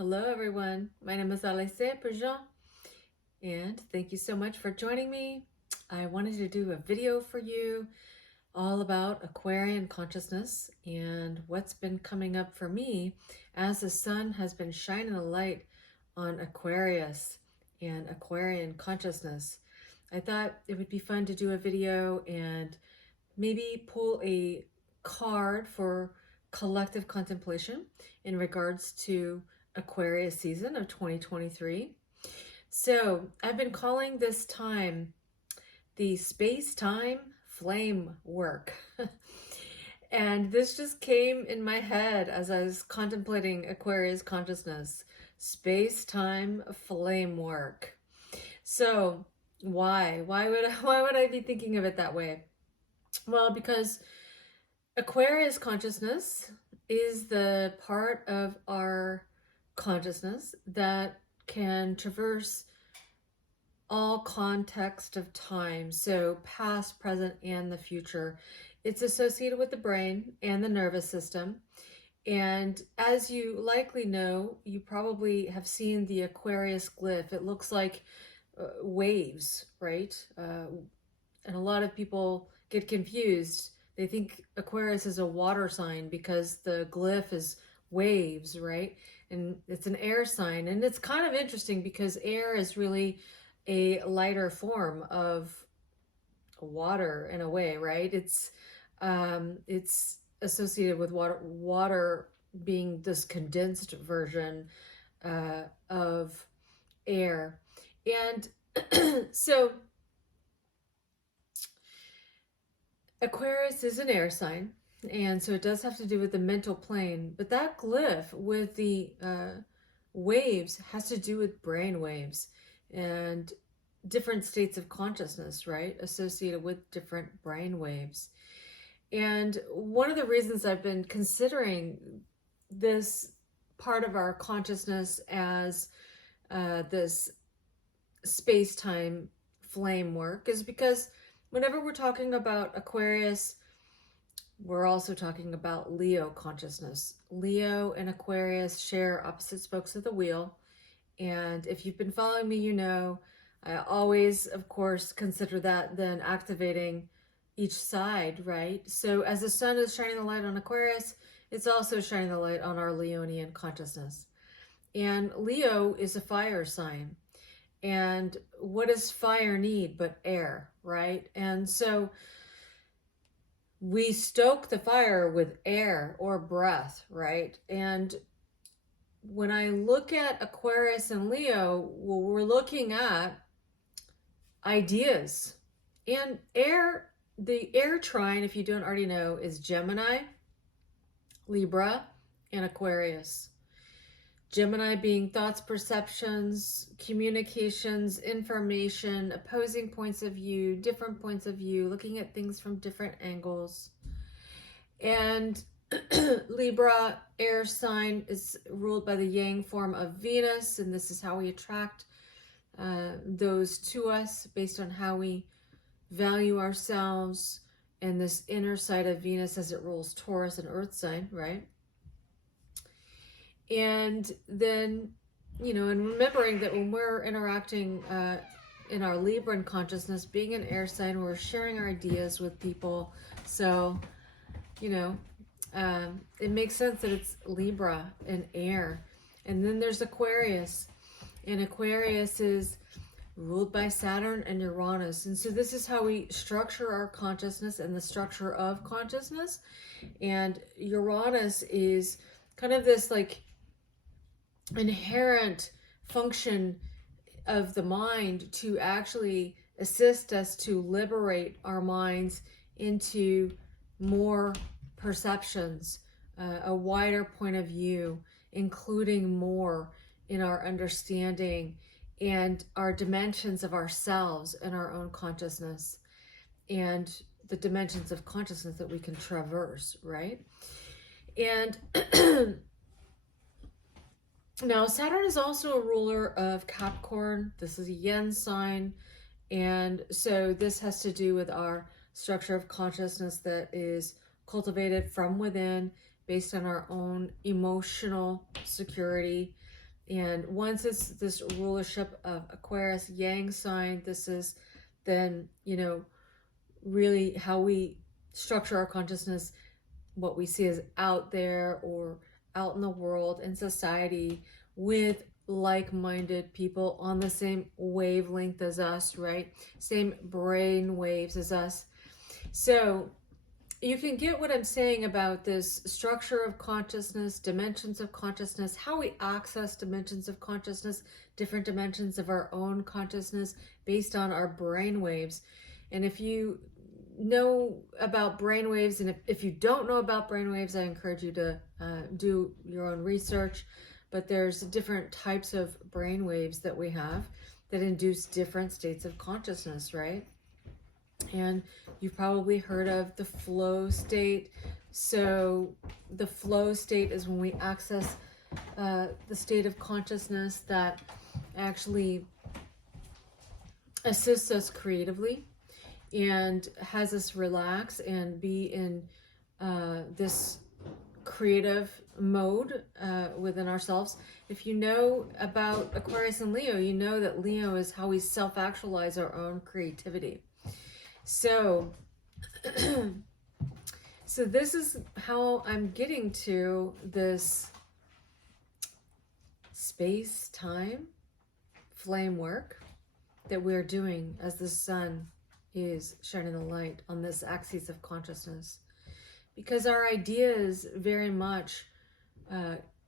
Hello everyone, my name is Alise A Prejean and thank you so much for joining me. I wanted to do a video for you all about Aquarian consciousness and what's been coming up for me as the sun has been shining a light on Aquarius and Aquarian consciousness. I thought it would be fun to do a video and maybe pull a card for collective contemplation in regards to Aquarius season of 2023. So I've been calling this time the space-time flame work. And this just came in my head as I was contemplating Aquarius consciousness. Space-time flame work. So why would I be thinking of it that way? Well, because Aquarius consciousness is the part of our consciousness that can traverse all context of time, so past, present, and the future. It's associated with the brain and the nervous system. And as you likely know, you probably have seen the Aquarius glyph. It looks like waves, right? And a lot of people get confused. They think Aquarius is a water sign because the glyph is waves, right? And it's an air sign. And it's kind of interesting because air is really a lighter form of water in a way, right? It's associated with water being this condensed version of air. And so Aquarius is an air sign, and so it does have to do with the mental plane, but that glyph with the waves has to do with brain waves and different states of consciousness, right? Associated with different brain waves. And one of the reasons I've been considering this part of our consciousness as this space-time flame work is because whenever we're talking about Aquarius, we're also talking about Leo consciousness. Leo and Aquarius share opposite spokes of the wheel. And if you've been following me, you know, I always, of course, consider that then activating each side, right? So as the sun is shining the light on Aquarius, it's also shining the light on our Leonian consciousness. And Leo is a fire sign. And what does fire need but air, right? And so we stoke the fire with air or breath, right? And when I look at Aquarius and Leo, well, we're looking at ideas. And air, the air trine, if you don't already know, is Gemini, Libra, and Aquarius. Gemini being thoughts, perceptions, communications, information, opposing points of view, different points of view, looking at things from different angles. And Libra, air sign, is ruled by the yang form of Venus, and this is how we attract those to us based on how we value ourselves and this inner side of Venus as it rules Taurus and Earth sign, right? And then, you know, and remembering that when we're interacting in our Libran consciousness, being an air sign, we're sharing our ideas with people. So, you know, it makes sense that it's Libra and air. And then there's Aquarius. And Aquarius is ruled by Saturn and Uranus. And so this is how we structure our consciousness and the structure of consciousness. And Uranus is kind of this like inherent function of the mind to actually assist us to liberate our minds into more perceptions, a wider point of view, including more in our understanding and our dimensions of ourselves and our own consciousness and the dimensions of consciousness that we can traverse, right? And now, Saturn is also a ruler of Capricorn. This is a yin sign. And so this has to do with our structure of consciousness that is cultivated from within based on our own emotional security And once it's this rulership of Aquarius, yang sign, this is then, really how we structure our consciousness, what we see as out there or out in the world in society with like-minded people on the same wavelength as us, right? Same brain waves as us. So you can get what I'm saying about this structure of consciousness, dimensions of consciousness, how we access dimensions of consciousness, different dimensions of our own consciousness based on our brain waves. And if you know about brainwaves, and if you don't know about brainwaves, I encourage you to do your own research. But there's different types of brainwaves that we have that induce different states of consciousness, right? And you've probably heard of the flow state. So the flow state is when we access the state of consciousness that actually assists us creatively and has us relax and be in this creative mode within ourselves. If you know about Aquarius and Leo, you know that Leo is how we self-actualize our own creativity. So, so this is how I'm getting to this space-time flame work that we're doing as the sun is shining the light on this axis of consciousness. Because our ideas very much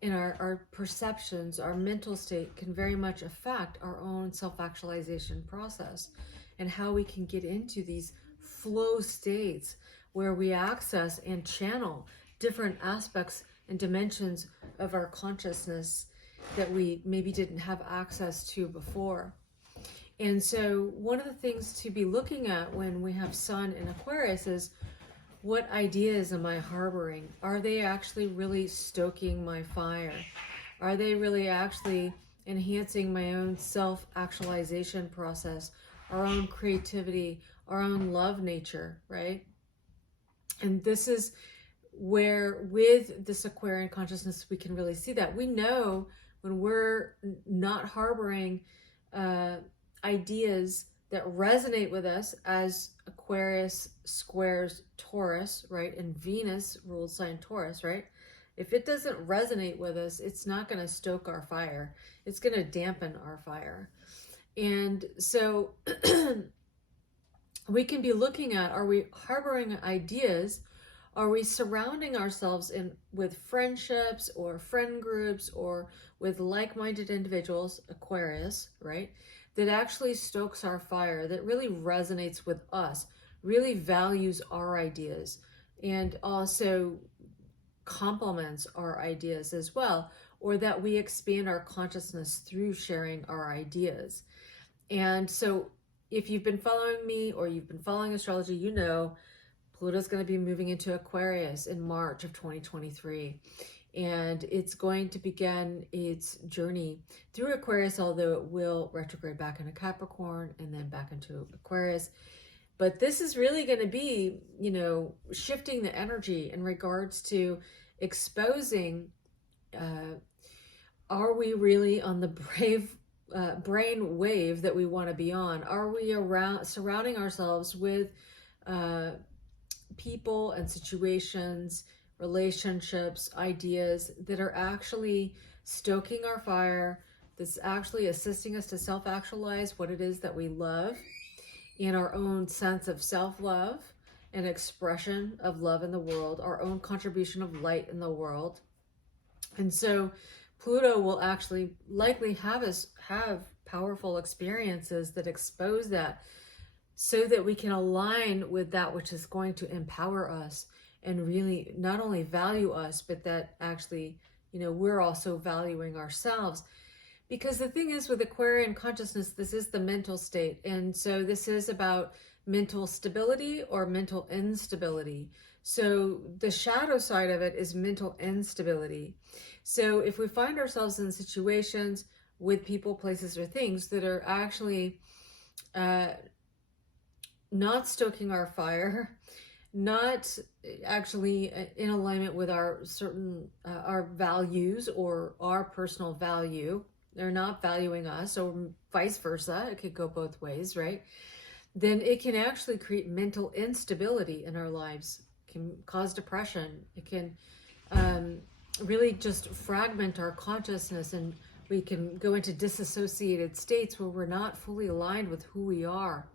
in our perceptions, our mental state can very much affect our own self-actualization process and how we can get into these flow states where we access and channel different aspects and dimensions of our consciousness that we maybe didn't have access to before. And so one of the things to be looking at when we have Sun in Aquarius is, what ideas am I harboring? Are they actually really stoking my fire? Are they really actually enhancing my own self-actualization process, our own creativity, our own love nature, right? And this is where with this Aquarian consciousness, we can really see that. We know when we're not harboring ideas that resonate with us, as Aquarius squares Taurus, right? And Venus rules sign Taurus, right? If it doesn't resonate with us, it's not going to stoke our fire. It's going to dampen our fire. And so we can be looking at, are we harboring ideas? Are we surrounding ourselves with friendships or friend groups or with like-minded individuals, Aquarius, right? That actually stokes our fire, that really resonates with us, really values our ideas, and also complements our ideas as well, or that we expand our consciousness through sharing our ideas. And so if you've been following me or you've been following astrology, you know Pluto's going to be moving into Aquarius in March of 2023. And it's going to begin its journey through Aquarius, although it will retrograde back into Capricorn and then back into Aquarius. But this is really going to be, shifting the energy in regards to exposing, are we really on the brain wave that we want to be on? Are we surrounding ourselves with people and situations, relationships, ideas that are actually stoking our fire, that's actually assisting us to self-actualize what it is that we love, in our own sense of self-love and expression of love in the world, our own contribution of light in the world. And so Pluto will actually likely have us have powerful experiences that expose that, so that we can align with that which is going to empower us and really not only value us, but that actually, we're also valuing ourselves. Because the thing is with Aquarian consciousness, this is the mental state. And so this is about mental stability or mental instability. So the shadow side of it is mental instability. So if we find ourselves in situations with people, places, or things that are actually not stoking our fire, not actually in alignment with our certain our values or our personal value. They're not valuing us, or vice versa. It could go both ways, right? Then it can actually create mental instability in our lives. It can cause depression. It can really just fragment our consciousness, and we can go into disassociated states where we're not fully aligned with who we are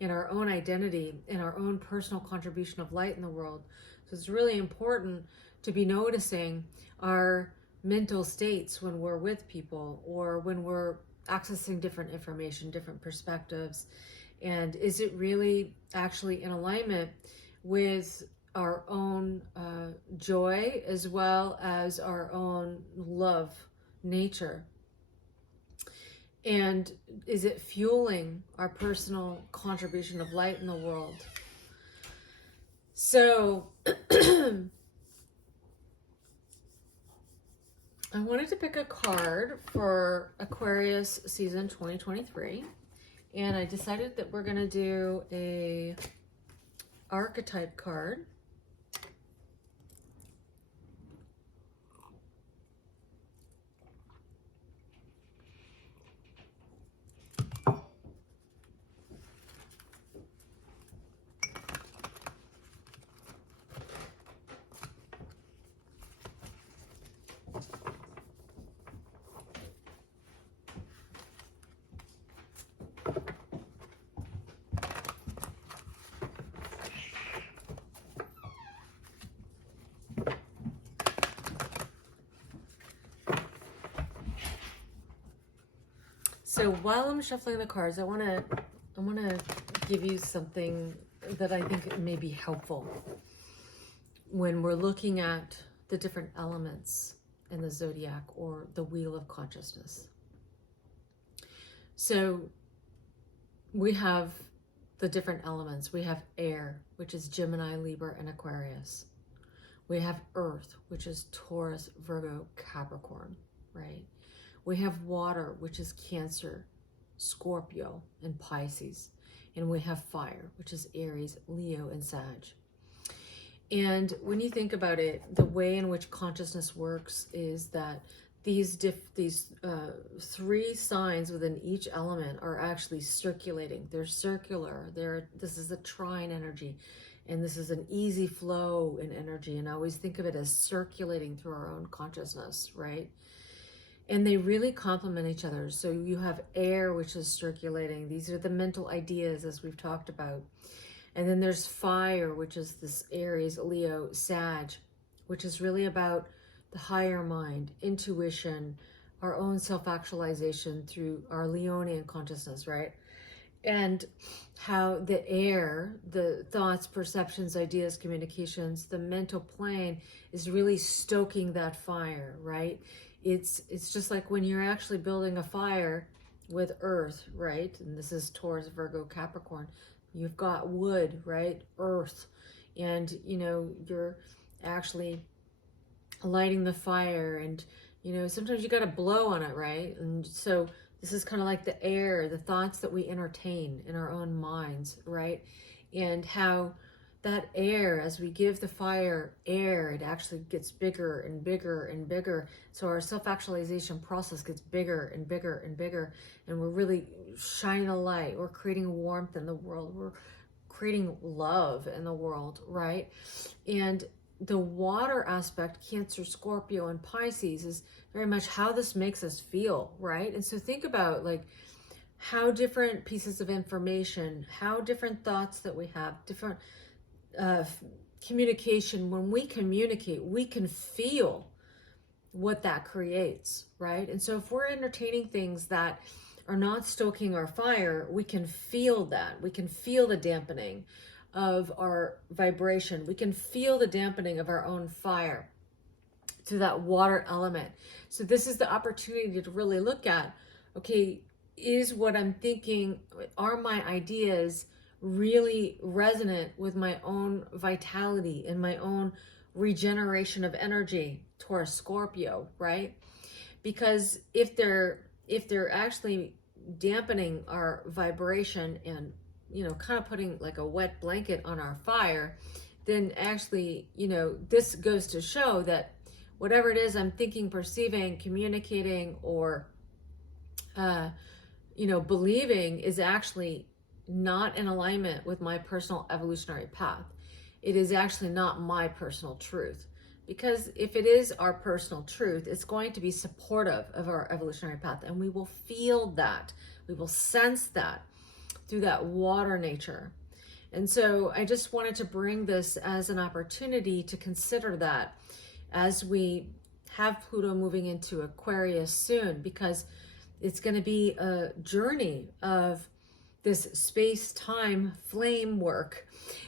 in our own identity, in our own personal contribution of light in the world. So it's really important to be noticing our mental states when we're with people or when we're accessing different information, different perspectives. And is it really actually in alignment with our own joy as well as our own love nature? And is it fueling our personal contribution of light in the world? So I wanted to pick a card for Aquarius season 2023. And I decided that we're going to do a archetype card. So while I'm shuffling the cards, I want to give you something that I think may be helpful when we're looking at the different elements in the zodiac or the wheel of consciousness. So we have the different elements. We have air, which is Gemini, Libra, and Aquarius. We have earth, which is Taurus, Virgo, Capricorn, right? We have water, which is Cancer, Scorpio, and Pisces. And we have fire, which is Aries, Leo, and Sag. And when you think about it, the way in which consciousness works is that these three signs within each element are actually circulating. They're circular. This is a trine energy, and this is an easy flow in energy. And I always think of it as circulating through our own consciousness, right? And they really complement each other. So you have air, which is circulating. These are the mental ideas, as we've talked about. And then there's fire, which is this Aries, Leo, Sag, which is really about the higher mind, intuition, our own self-actualization through our Leonian consciousness, right? And how the air, the thoughts, perceptions, ideas, communications, the mental plane is really stoking that fire, right? It's just like when you're actually building a fire with earth, right? And this is Taurus, Virgo, Capricorn. You've got wood, right? Earth. And, you're actually lighting the fire, and, sometimes you got to blow on it, right? And so this is kind of like the air, the thoughts that we entertain in our own minds, right? And how that air, as we give the fire air, it actually gets bigger and bigger and bigger. So our self-actualization process gets bigger and bigger and bigger. And we're really shining a light. We're creating warmth in the world. We're creating love in the world, right? And the water aspect, Cancer, Scorpio, and Pisces, is very much how this makes us feel, right? And so think about like how different pieces of information, how different thoughts that we have, different communication. When we communicate, we can feel what that creates, right? And so if we're entertaining things that are not stoking our fire, we can feel that. We can feel the dampening of our vibration. We can feel the dampening of our own fire through that water element. So this is the opportunity to really look at, okay, is what I'm thinking, are my ideas really resonant with my own vitality and my own regeneration of energy towards Scorpio, right? Because if they're actually dampening our vibration and kind of putting like a wet blanket on our fire, then actually, this goes to show that whatever it is I'm thinking, perceiving, communicating, or, believing is actually not in alignment with my personal evolutionary path. It is actually not my personal truth. Because if it is our personal truth, it's going to be supportive of our evolutionary path, and we will feel that. We will sense that through that water nature. And so I just wanted to bring this as an opportunity to consider that as we have Pluto moving into Aquarius soon, because it's going to be a journey of this space-time flame work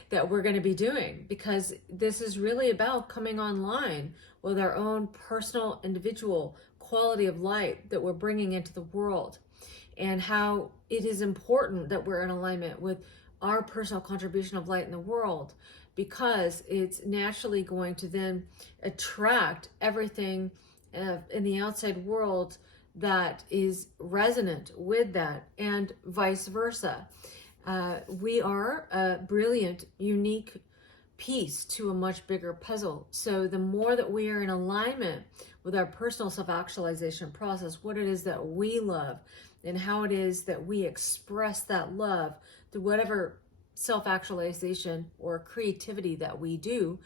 that we're going to be doing, because this is really about coming online with our own personal, individual quality of light that we're bringing into the world, and how it is important that we're in alignment with our personal contribution of light in the world, because it's naturally going to then attract everything in the outside world that is resonant with that, and vice versa. We are a brilliant, unique piece to a much bigger puzzle. So the more that we are in alignment with our personal self-actualization process, what it is that we love, and how it is that we express that love through whatever self-actualization or creativity that we do.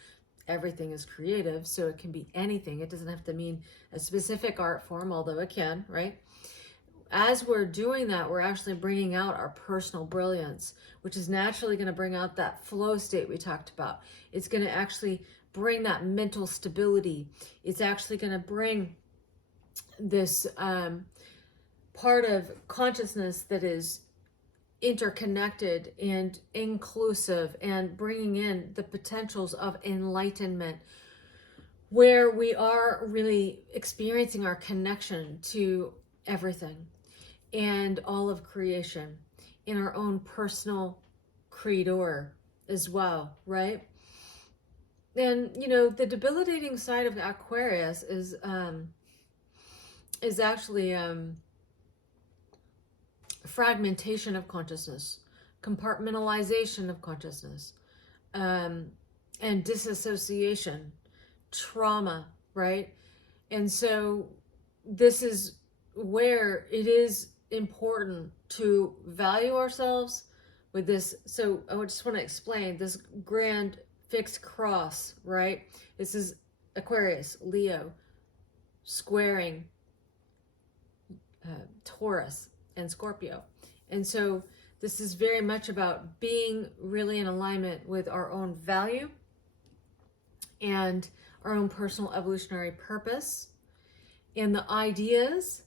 Everything is creative, so it can be anything. It doesn't have to mean a specific art form, although it can, right? As we're doing that, we're actually bringing out our personal brilliance, which is naturally going to bring out that flow state we talked about. It's going to actually bring that mental stability. It's actually going to bring this part of consciousness that is interconnected and inclusive, and bringing in the potentials of enlightenment, where we are really experiencing our connection to everything and all of creation in our own personal creator as well, right? And the debilitating side of Aquarius is actually fragmentation of consciousness, compartmentalization of consciousness, and disassociation, trauma, right? And so this is where it is important to value ourselves with this. So I just want to explain this grand fixed cross, right? This is Aquarius, Leo, squaring Taurus and Scorpio. And so this is very much about being really in alignment with our own value and our own personal evolutionary purpose, and the ideas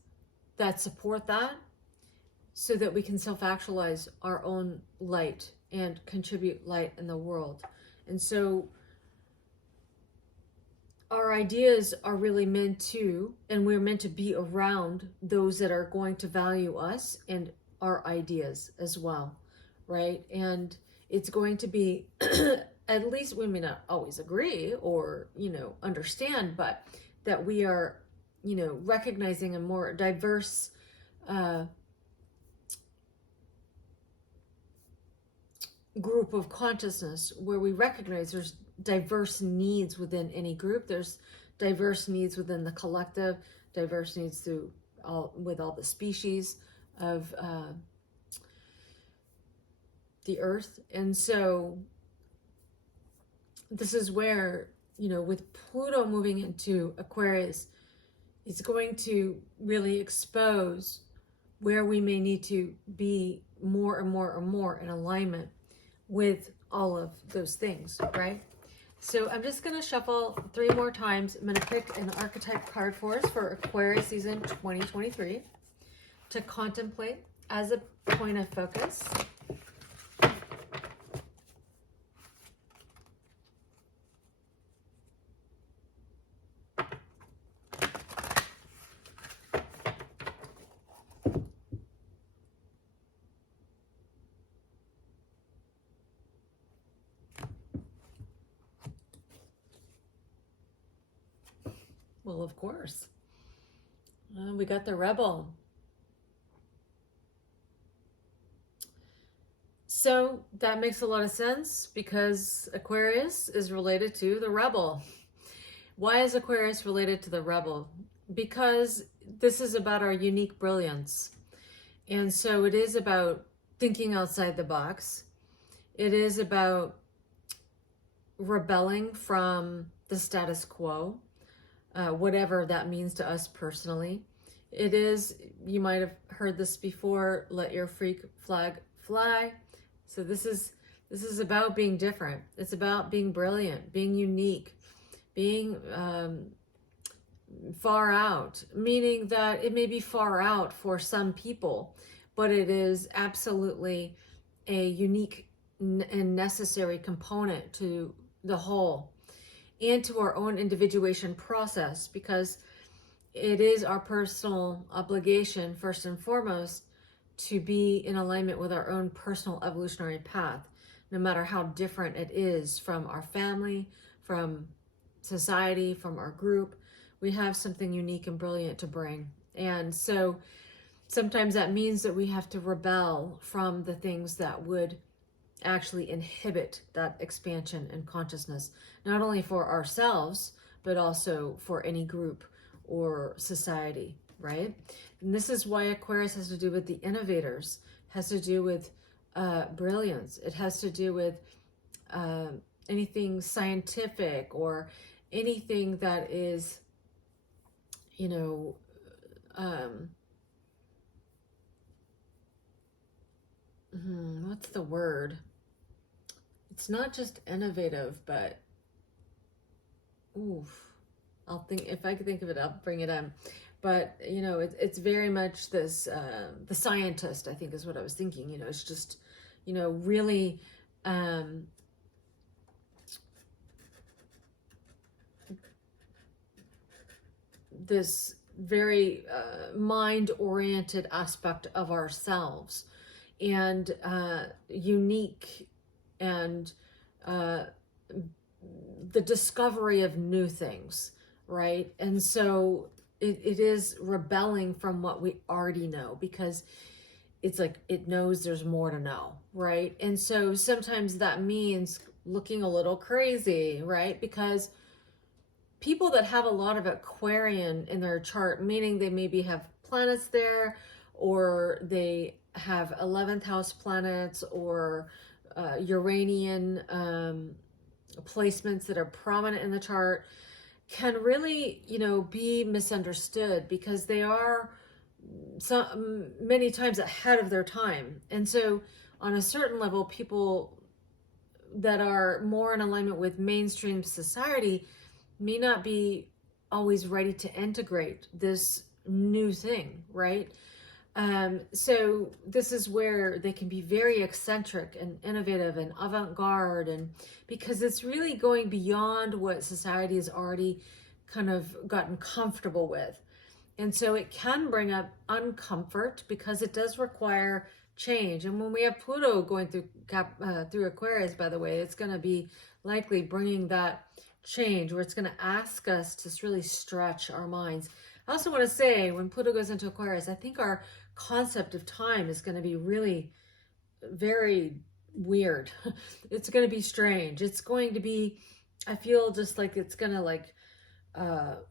that support that, so that we can self-actualize our own light and contribute light in the world. And so our ideas are really meant to, and we're meant to be around those that are going to value us and our ideas as well, right? And it's going to be, at least we may not always agree or, understand, but that we are, recognizing a more diverse group of consciousness, where we recognize there's diverse needs within any group. There's diverse needs within the collective, diverse needs with all the species of the earth. And so this is where, with Pluto moving into Aquarius, it's going to really expose where we may need to be more and more and more in alignment with all of those things, right? So I'm just going to shuffle 3 more times. I'm going to pick an archetype card for us for Aquarius season 2023 to contemplate as a point of focus. Well, of course. We got the Rebel. So that makes a lot of sense because Aquarius is related to the rebel. Why is Aquarius related to the rebel? Because this is about our unique brilliance. And so it is about thinking outside the box. It is about rebelling from the status quo, whatever that means to us personally. It is, you might have heard this before, let your freak flag fly. So this is about being different. It's about being brilliant, being unique, being far out, meaning that it may be far out for some people, but it is absolutely a unique and necessary component to the whole and to our own individuation process, because it is our personal obligation, first and foremost, to be in alignment with our own personal evolutionary path, no matter how different it is from our family, from society, from our group. We have something unique and brilliant to bring. And so sometimes that means that we have to rebel from the things that would actually inhibit that expansion and consciousness, not only for ourselves, but also for any group or society, right? And this is why Aquarius has to do with the innovators, has to do with brilliance. It has to do with anything scientific or anything that is, you know, what's the word? It's not just innovative, but I'll think, if I can think of it, I'll bring it on. But, you know, it's very much this, the scientist, I think is what I was thinking. You know, it's just, you know, really this very mind-oriented aspect of ourselves, and unique, and the discovery of new things, right? And so it is rebelling from what we already know, because it's like it knows there's more to know, right? And so sometimes that means looking a little crazy, right? Because people that have a lot of Aquarian in their chart, meaning they maybe have planets there, or they have 11th house planets, or Uranian placements that are prominent in the chart, can really, you know, be misunderstood, because they are many times ahead of their time. And so on a certain level, people that are more in alignment with mainstream society may not be always ready to integrate this new thing, right? So this is where they can be very eccentric and innovative and avant-garde, and because it's really going beyond what society has already kind of gotten comfortable with. And so it can bring up uncomfort, because it does require change. And when we have Pluto going through Aquarius, by the way, it's going to be likely bringing that change, where it's going to ask us to really stretch our minds. I also want to say, when Pluto goes into Aquarius, I think our concept of time is going to be really very weird. It's going to be strange. It's going to be, I feel just like it's going to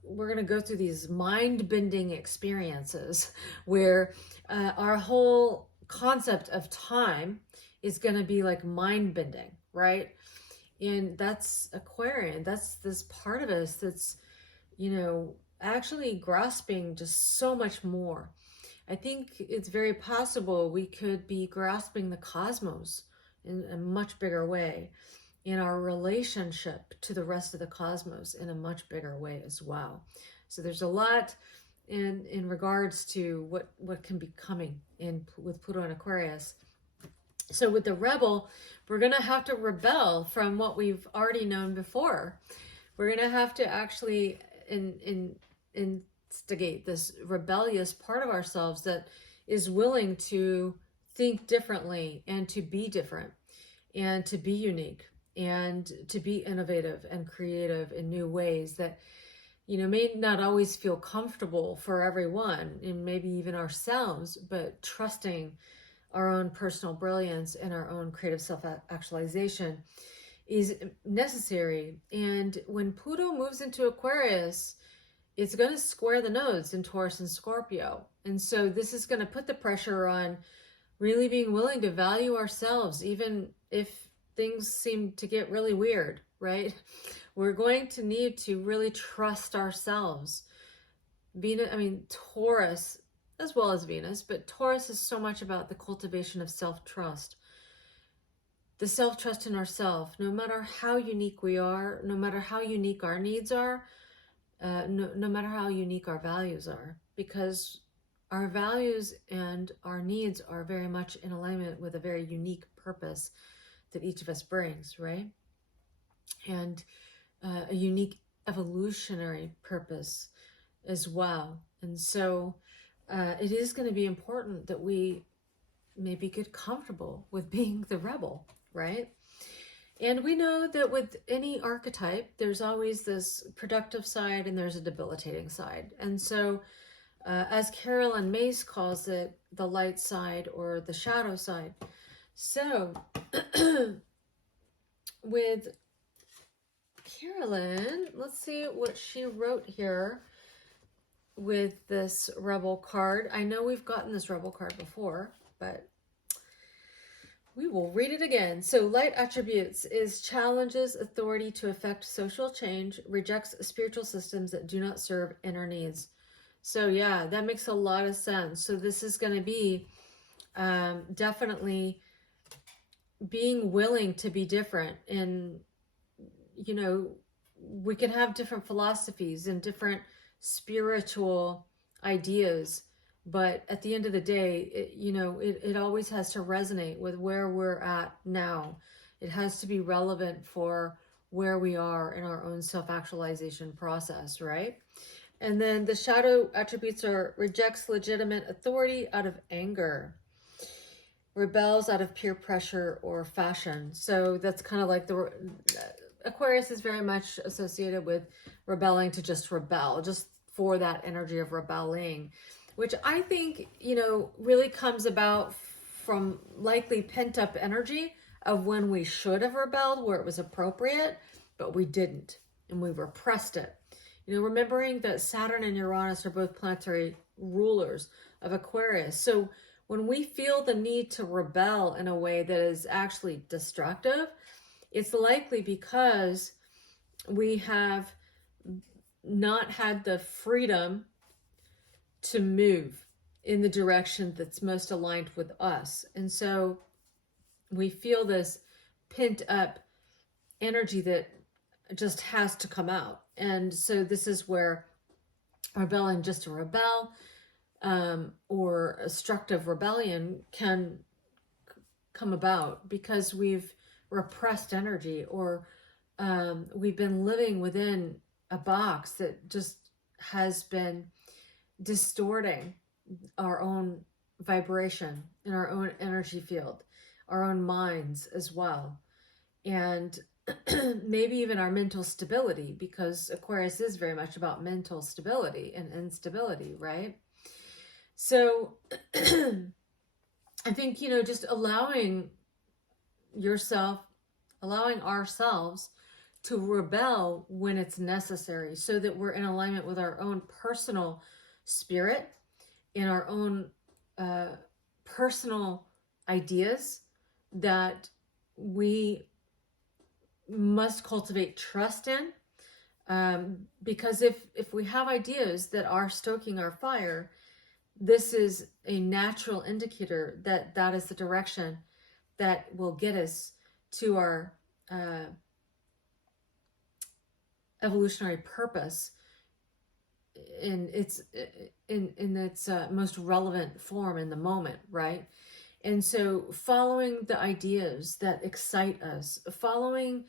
we're going to go through these mind-bending experiences where our whole concept of time is going to be like mind-bending, right? And that's Aquarian. That's this part of us that's, you know, actually grasping just so much more. I think it's very possible we could be grasping the cosmos in a much bigger way, in our relationship to the rest of the cosmos in a much bigger way as well. So there's a lot in regards to what can be coming in with Pluto and Aquarius. So with the rebel, we're going to have to rebel from what we've already known before. We're going to have to actually instigate this rebellious part of ourselves that is willing to think differently, and to be different, and to be unique, and to be innovative and creative in new ways that, you know, may not always feel comfortable for everyone, and maybe even ourselves, but trusting our own personal brilliance and our own creative self-actualization is necessary. And when Pluto moves into Aquarius, it's going to square the nodes in Taurus and Scorpio. And so this is going to put the pressure on really being willing to value ourselves, even if things seem to get really weird, right? We're going to need to really trust ourselves. Taurus, as well as Venus, but Taurus is so much about the cultivation of self-trust. The self-trust in ourselves, no matter how unique we are, no matter how unique our needs are, no matter how unique our values are, because our values and our needs are very much in alignment with a very unique purpose that each of us brings, right? And a unique evolutionary purpose as well. And so it is going to be important that we maybe get comfortable with being the rebel, right? And we know that with any archetype, there's always this productive side and there's a debilitating side. And so as Carolyn Mace calls it, the light side or the shadow side. So with Carolyn, let's see what she wrote here with this rebel card. I know we've gotten this rebel card before, but we will read it again. So light attributes is challenges authority to effect social change, rejects spiritual systems that do not serve inner needs. So yeah, that makes a lot of sense. So this is going to be definitely being willing to be different. And, you know, we can have different philosophies and different spiritual ideas, but at the end of the day, it always has to resonate with where we're at now. It has to be relevant for where we are in our own self-actualization process, right? And then the shadow attributes are rejects legitimate authority out of anger, rebels out of peer pressure or fashion. So that's kind of like the Aquarius is very much associated with rebelling to just rebel, just for that energy of rebelling, which I think, really comes about from likely pent up energy of when we should have rebelled where it was appropriate, but we didn't, and we repressed it. Remembering that Saturn and Uranus are both planetary rulers of Aquarius. So when we feel the need to rebel in a way that is actually destructive, it's likely because we have not had the freedom to move in the direction that's most aligned with us. And so we feel this pent up energy that just has to come out. And so this is where rebelling just to rebel or destructive rebellion can come about because we've repressed energy, or we've been living within a box that just has been distorting our own vibration in our own energy field, our own minds as well, and maybe even our mental stability, because Aquarius is very much about mental stability and instability, right? So I think, just allowing ourselves to rebel when it's necessary so that we're in alignment with our own personal spirit and our own personal ideas that we must cultivate trust in, because if we have ideas that are stoking our fire, this is a natural indicator that that is the direction that will get us to our evolutionary purpose in its most relevant form in the moment, right? And so following the ideas that excite us, following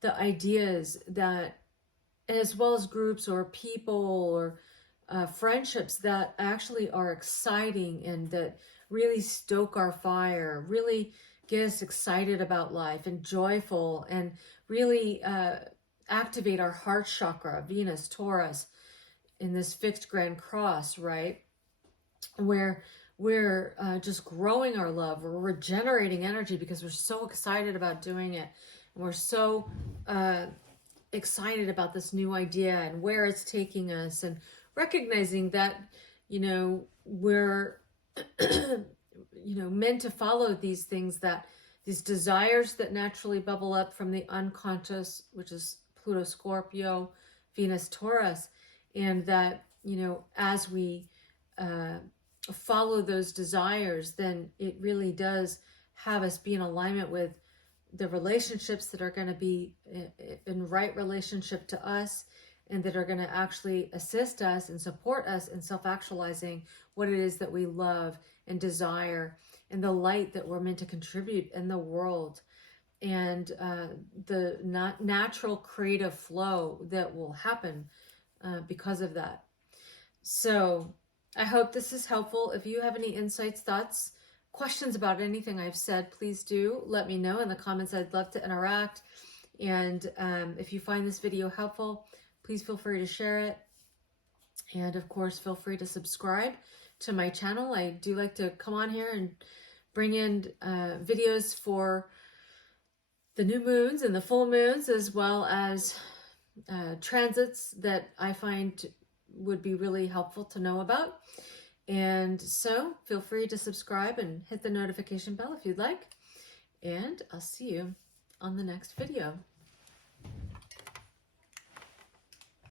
the ideas that, as well as groups or people or friendships that actually are exciting and that really stoke our fire, really get us excited about life and joyful, and really activate our heart chakra, Venus, Taurus, in this fixed grand cross, right? Where we're just growing our love. We're regenerating energy because we're so excited about doing it. And we're so excited about this new idea and where it's taking us, and recognizing that, we're, meant to follow these things, that these desires that naturally bubble up from the unconscious, which is Pluto, Scorpio, Venus, Taurus, and that, as we follow those desires, then it really does have us be in alignment with the relationships that are going to be in right relationship to us, and that are going to actually assist us and support us in self-actualizing what it is that we love and desire, and the light that we're meant to contribute in the world, and the natural creative flow that will happen because of that. So I hope this is helpful. If you have any insights, thoughts, questions about anything I've said, please do let me know in the comments. I'd love to interact. And if you find this video helpful, please feel free to share it. And of course, feel free to subscribe to my channel. I do like to come on here and bring in videos for the new moons and the full moons, as well as transits that I find would be really helpful to know about. And so feel free to subscribe and hit the notification bell if you'd like. And I'll see you on the next video.